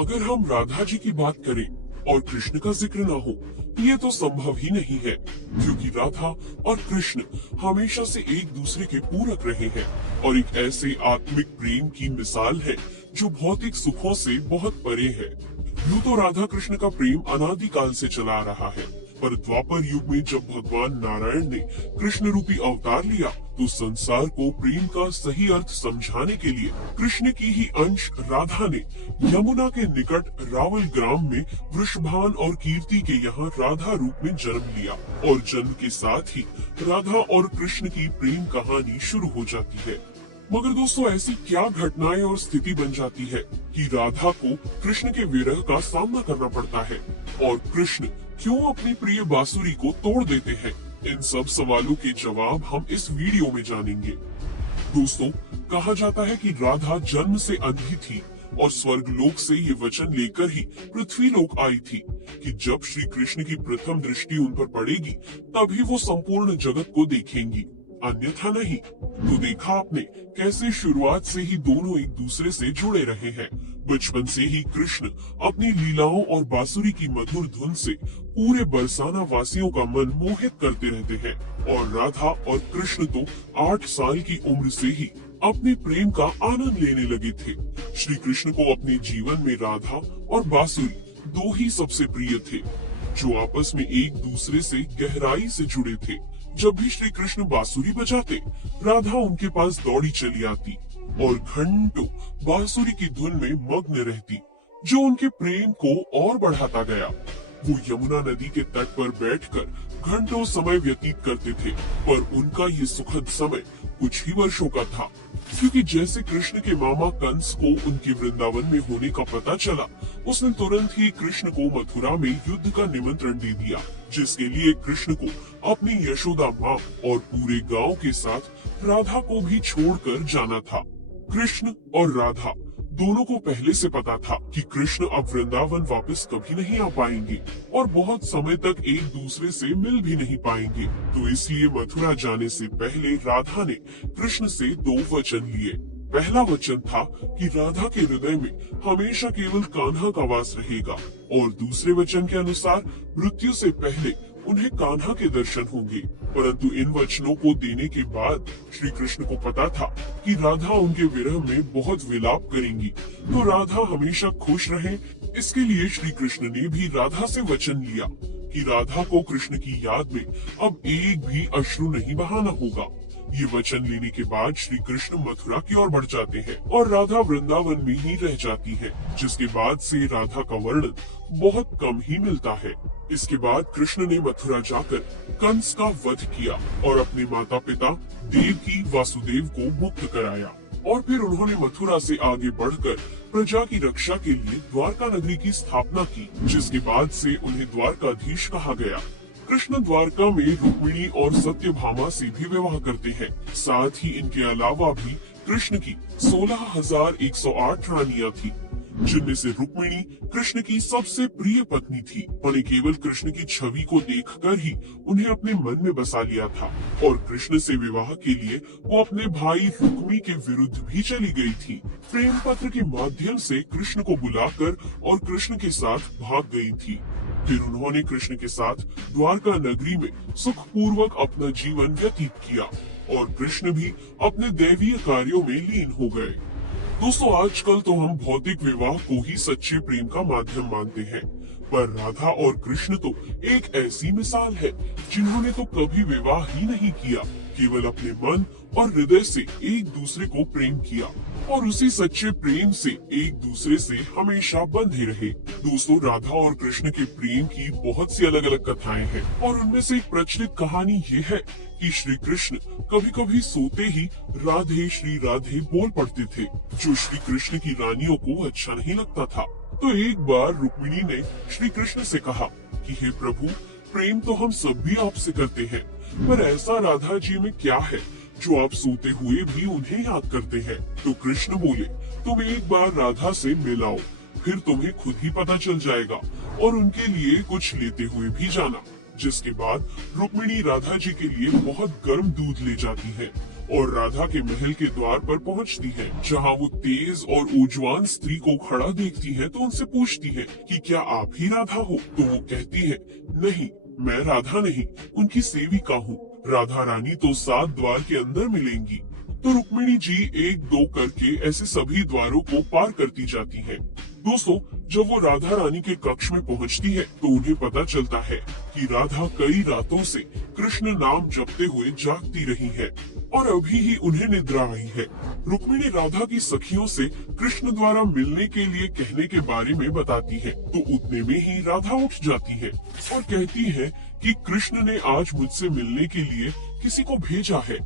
अगर हम राधा जी की बात करें और कृष्ण का जिक्र ना हो, ये तो संभव ही नहीं है, क्योंकि राधा और कृष्ण हमेशा से एक दूसरे के पूरक रहे हैं और एक ऐसे आत्मिक प्रेम की मिसाल है जो भौतिक सुखों से बहुत परे है। यूं तो राधा कृष्ण का प्रेम अनादिकाल से चला आ रहा है, पर द्वापर युग में जब भगवान नारायण ने कृष्ण रूपी अवतार लिया तो संसार को प्रेम का सही अर्थ समझाने के लिए कृष्ण की ही अंश राधा ने यमुना के निकट रावल ग्राम में वृषभान और कीर्ति के यहाँ राधा रूप में जन्म लिया और जन्म के साथ ही राधा और कृष्ण की प्रेम कहानी शुरू हो जाती है। मगर दोस्तों, ऐसी क्या घटनाएं और स्थिति बन जाती है कि राधा को कृष्ण के विरह का सामना करना पड़ता है और कृष्ण क्यों अपनी प्रिय बांसुरी को तोड़ देते हैं? इन सब सवालों के जवाब हम इस वीडियो में जानेंगे। दोस्तों, कहा जाता है कि राधा जन्म से अंधी थी और स्वर्ग लोक से ये वचन लेकर ही पृथ्वी लोक आई थी कि जब श्री कृष्ण की प्रथम दृष्टि उन पर पड़ेगी तभी वो संपूर्ण जगत को देखेंगी, अन्यथा नहीं। तो देखा आपने कैसे शुरुआत से ही दोनों एक दूसरे से जुड़े रहे हैं। बचपन से ही कृष्ण अपनी लीलाओं और बांसुरी की मधुर धुन से पूरे बरसाना वासियों का मन मोहित करते रहते हैं और राधा और कृष्ण तो 8 साल की उम्र से ही अपने प्रेम का आनंद लेने लगे थे। श्री कृष्ण को अपने जीवन में राधा और बांसुरी दो ही सबसे प्रिय थे, जो आपस में एक दूसरे से गहराई से जुड़े थे। जब भी श्री कृष्ण बांसुरी बजाते, राधा उनके पास दौड़ी चली आती और घंटों बांसुरी की धुन में मग्न रहती, जो उनके प्रेम को और बढ़ाता गया। वो यमुना नदी के तट पर बैठकर घंटों समय व्यतीत करते थे, पर उनका ये सुखद समय कुछ ही वर्षों का था, क्योंकि जैसे कृष्ण के मामा कंस को उनके वृंदावन में होने का पता चला, उसने तुरंत ही कृष्ण को मथुरा में युद्ध का निमंत्रण दे दिया, जिसके लिए कृष्ण को अपनी यशोदा माँ और पूरे गांव के साथ राधा को भी छोड़कर जाना था। कृष्ण और राधा दोनों को पहले से पता था कि कृष्ण अब वृंदावन वापस कभी नहीं आ पाएंगे और बहुत समय तक एक दूसरे से मिल भी नहीं पाएंगे। तो इसलिए मथुरा जाने से पहले राधा ने कृष्ण से 2 वचन लिए। पहला वचन था कि राधा के हृदय में हमेशा केवल कान्हा का वास रहेगा और दूसरे वचन के अनुसार मृत्यु से पहले उन्हें कान्हा के दर्शन होंगे। परंतु इन वचनों को देने के बाद श्री कृष्ण को पता था कि राधा उनके विरह में बहुत विलाप करेंगी, तो राधा हमेशा खुश रहे, इसके लिए श्री कृष्ण ने भी राधा से वचन लिया कि राधा को कृष्ण की याद में अब एक भी अश्रु नहीं बहाना होगा। ये वचन लेने के बाद श्री कृष्ण मथुरा की ओर बढ़ जाते हैं और राधा वृंदावन में ही रह जाती है, जिसके बाद से राधा का वर्णन बहुत कम ही मिलता है। इसके बाद कृष्ण ने मथुरा जाकर कंस का वध किया और अपने माता पिता देवकी वासुदेव को मुक्त कराया और फिर उन्होंने मथुरा से आगे बढ़कर प्रजा की रक्षा के लिए द्वारका नगरी की स्थापना की, जिसके बाद से उन्हें द्वारकाधीश कहा गया। कृष्ण द्वारका में रुक्मिणी और सत्यभामा से भी विवाह करते हैं। साथ ही इनके अलावा भी कृष्ण की 16,108 रानियां थी, जिनमें से रुक्मिणी कृष्ण की सबसे प्रिय पत्नी थी। उन्हें केवल कृष्ण की छवि को देखकर ही उन्हें अपने मन में बसा लिया था और कृष्ण से विवाह के लिए वो अपने भाई रुक्मी के विरुद्ध भी चली गई थी। प्रेम पत्र के माध्यम से कृष्ण को बुलाकर और कृष्ण के साथ भाग गई थी। फिर उन्होंने कृष्ण के साथ द्वारका नगरी में सुखपूर्वक अपना जीवन व्यतीत किया और कृष्ण भी अपने दैवीय कार्यों में लीन हो गए। दोस्तों, आजकल तो हम भौतिक विवाह को ही सच्चे प्रेम का माध्यम मानते हैं, पर राधा और कृष्ण तो एक ऐसी मिसाल है जिन्होंने तो कभी विवाह ही नहीं किया, केवल अपने मन और हृदय से एक दूसरे को प्रेम किया और उसी सच्चे प्रेम से एक दूसरे से हमेशा बंधे रहे। दोस्तों, राधा और कृष्ण के प्रेम की बहुत सी अलग अलग कथाएं हैं और उनमें से एक प्रचलित कहानी ये है कि श्री कृष्ण कभी कभी सोते ही राधे श्री राधे बोल पड़ते थे, जो श्री कृष्ण की रानियों को अच्छा नहीं लगता था। तो एक बार रुक्मिणी ने श्री कृष्ण से कहा कि हे प्रभु, प्रेम तो हम सब भी आपसे करते हैं, पर ऐसा राधा जी में क्या है जो आप सोते हुए भी उन्हें याद करते हैं? तो कृष्ण बोले, तुम एक बार राधा से मिलाओ, फिर तुम्हें खुद ही पता चल जाएगा और उनके लिए कुछ लेते हुए भी जाना। जिसके बाद रुक्मिणी राधा जी के लिए बहुत गर्म दूध ले जाती है और राधा के महल के द्वार पर पहुंचती है, जहां वो तेज और ऊर्जवान स्त्री को खड़ा देखती है तो उनसे पूछती है कि क्या आप ही राधा हो? तो वो कहती है, नहीं, मैं राधा नहीं, उनकी सेविका हूँ। राधा रानी तो 7 द्वार के अंदर मिलेंगी। तो रुक्मिणी जी 1-2 करके ऐसे सभी द्वारों को पार करती जाती है। दोस्तों, जब वो राधा रानी के कक्ष में पहुंचती है तो उन्हें पता चलता है कि राधा कई रातों से कृष्ण नाम जपते हुए जागती रही है और अभी ही उन्हें निद्रा आई है। रुक्मिणी राधा की सखियों से कृष्ण द्वारा मिलने के लिए कहने के बारे में बताती है तो उतने में ही राधा उठ जाती है और कहती है कि कृष्ण ने आज मुझसे मिलने के लिए किसी को भेजा है।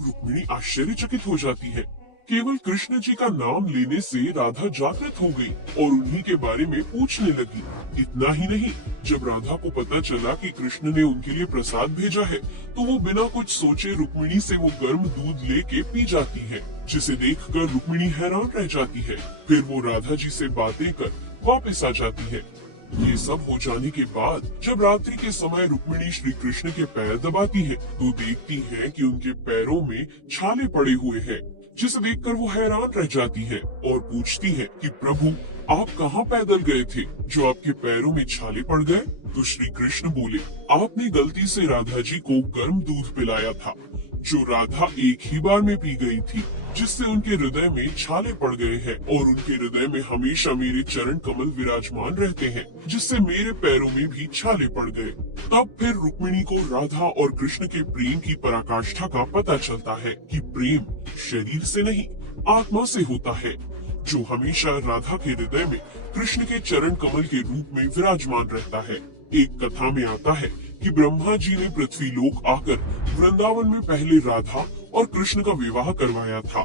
रुक्मिणी आश्चर्यचकित हो जाती है। केवल कृष्ण जी का नाम लेने से राधा जागृत हो गई और उन्हीं के बारे में पूछने लगी। इतना ही नहीं, जब राधा को पता चला कि कृष्ण ने उनके लिए प्रसाद भेजा है तो वो बिना कुछ सोचे रुक्मिणी से वो गर्म दूध लेके पी जाती है, जिसे देखकर रुक्मिणी हैरान रह जाती है। फिर वो राधा जी से बातें कर वापस आ जाती है। ये सब हो जाने के बाद जब रात्रि के समय रुक्मिणी श्री कृष्ण के पैर दबाती है तो देखती है कि उनके पैरों में छाले पड़े हुए हैं, जिसे देखकर वो हैरान रह जाती है और पूछती है कि प्रभु, आप कहाँ पैदल गए थे जो आपके पैरों में छाले पड़ गए? तो श्री कृष्ण बोले, आपने गलती से राधा जी को गर्म दूध पिलाया था, जो राधा एक ही बार में पी गई थी, जिससे उनके हृदय में छाले पड़ गए हैं और उनके हृदय में हमेशा मेरे चरण कमल विराजमान रहते हैं, जिससे मेरे पैरों में भी छाले पड़ गए। तब फिर रुक्मिणी को राधा और कृष्ण के प्रेम की पराकाष्ठा का पता चलता है कि प्रेम शरीर से नहीं, आत्मा से होता है, जो हमेशा राधा के हृदय में कृष्ण के चरण कमल के रूप में विराजमान रहता है। एक कथा में आता है कि ब्रह्मा जी ने पृथ्वी लोक आकर वृंदावन में पहले राधा और कृष्ण का विवाह करवाया था,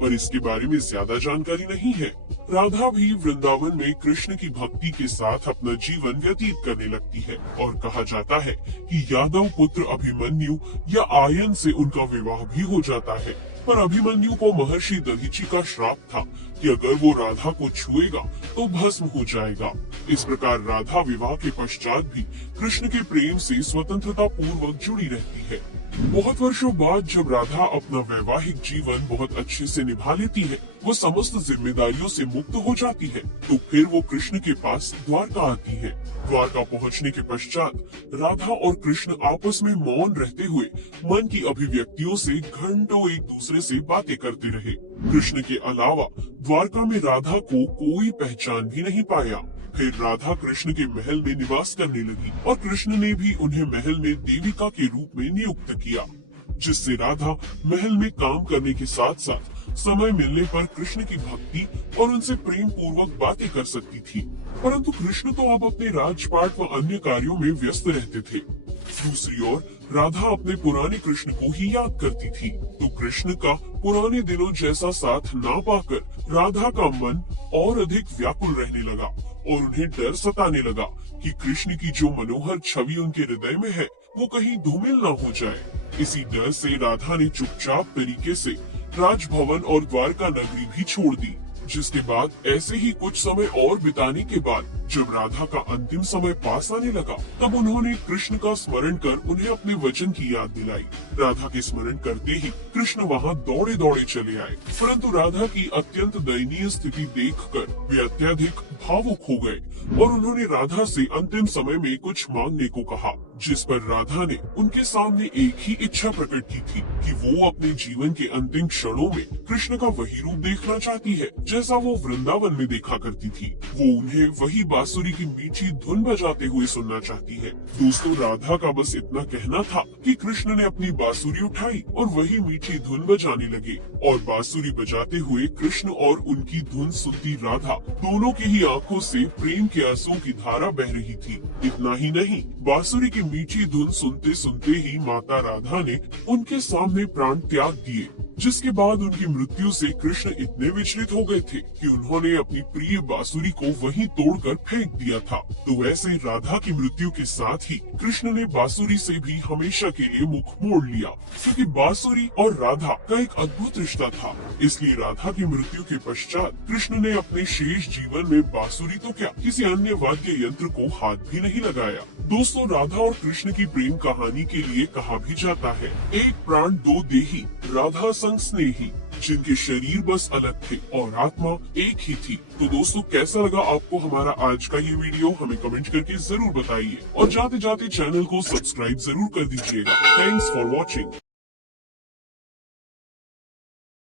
पर इसके बारे में ज्यादा जानकारी नहीं है। राधा भी वृंदावन में कृष्ण की भक्ति के साथ अपना जीवन व्यतीत करने लगती है और कहा जाता है कि यादव पुत्र अभिमन्यु या आयन से उनका विवाह भी हो जाता है, पर अभिमन्यु को महर्षि दधीचि का श्राप था कि अगर वो राधा को छुएगा तो भस्म हो जाएगा। इस प्रकार राधा विवाह के पश्चात भी कृष्ण के प्रेम से स्वतंत्रता पूर्वक जुड़ी रहती है। बहुत वर्षों बाद जब राधा अपना वैवाहिक जीवन बहुत अच्छे से निभा लेती है, वो समस्त जिम्मेदारियों से मुक्त हो जाती है, तो फिर वो कृष्ण के पास द्वारका आती है। द्वारका पहुंचने के पश्चात राधा और कृष्ण आपस में मौन रहते हुए मन की अभिव्यक्तियों से घंटों एक दूसरे से बातें करते रहे। कृष्ण के अलावा द्वारका में राधा को कोई पहचान भी नहीं पाया। फिर राधा कृष्ण के महल में निवास करने लगी और कृष्ण ने भी उन्हें महल में देविका के रूप में नियुक्त किया, जिससे राधा महल में काम करने के साथ साथ समय मिलने पर कृष्ण की भक्ति और उनसे प्रेम पूर्वक बातें कर सकती थी। परंतु कृष्ण तो अब अपने राजपाट व अन्य कार्यों में व्यस्त रहते थे। दूसरी ओर राधा अपने पुराने कृष्ण को ही याद करती थी, तो कृष्ण का पुराने दिनों जैसा साथ ना पाकर राधा का मन और अधिक व्याकुल रहने लगा और उन्हें डर सताने लगा कि कृष्ण की जो मनोहर छवि उनके हृदय में है वो कहीं धूमिल न हो जाए। इसी डर से राधा ने चुपचाप तरीके से राजभवन और द्वारका नगरी भी छोड़ दी, जिसके बाद ऐसे ही कुछ समय और बिताने के बाद जब राधा का अंतिम समय पास आने लगा तब उन्होंने कृष्ण का स्मरण कर उन्हें अपने वचन की याद दिलाई। राधा के स्मरण करते ही कृष्ण वहां दौड़े दौड़े चले आए, परंतु राधा की अत्यंत दयनीय स्थिति देखकर वे अत्यधिक भावुक हो गए और उन्होंने राधा से अंतिम समय में कुछ मांगने को कहा, जिस पर राधा ने उनके सामने एक ही इच्छा प्रकट की थी कि वो अपने जीवन के अंतिम क्षणों में कृष्ण का वही रूप देखना चाहती है जैसा वो वृंदावन में देखा करती थी। वो उन्हें वही बांसुरी की मीठी धुन बजाते हुए सुनना चाहती है। दोस्तों, राधा का बस इतना कहना था कि कृष्ण ने अपनी बांसुरी उठाई और वही मीठी धुन बजाने लगे और बांसुरी बजाते हुए कृष्ण और उनकी धुन सुनती राधा दोनों की ही आंखों से प्रेम के आंसुओं की धारा बह रही थी। इतना ही नहीं, बांसुरी की मीठी धुन सुनते सुनते ही माता राधा ने उनके सामने प्राण त्याग दिए जिसके बाद उनकी मृत्यु से कृष्ण इतने विचलित हो गए थे कि उन्होंने अपनी प्रिय बांसुरी को वहीं तोड़कर फेंक दिया था। तो वैसे राधा की मृत्यु के साथ ही कृष्ण ने बांसुरी से भी हमेशा के लिए मुख मोड़ लिया, क्योंकि बांसुरी और राधा का एक अद्भुत रिश्ता था। इसलिए राधा की मृत्यु के पश्चात कृष्ण ने अपने शेष जीवन में बांसुरी तो क्या किसी अन्य वाद्य यंत्र को हाथ भी नहीं लगाया। दोस्तों, राधा और कृष्ण की प्रेम कहानी के लिए कहा भी जाता है, एक प्राण दो देही, राधा संग स्नेही, जिनके शरीर बस अलग थे और आत्मा एक ही थी। तो दोस्तों, कैसा लगा आपको हमारा आज का ये वीडियो? हमें कमेंट करके जरूर बताइए और जाते जाते चैनल को सब्सक्राइब जरूर कर दीजिएगा। Thanks for watching.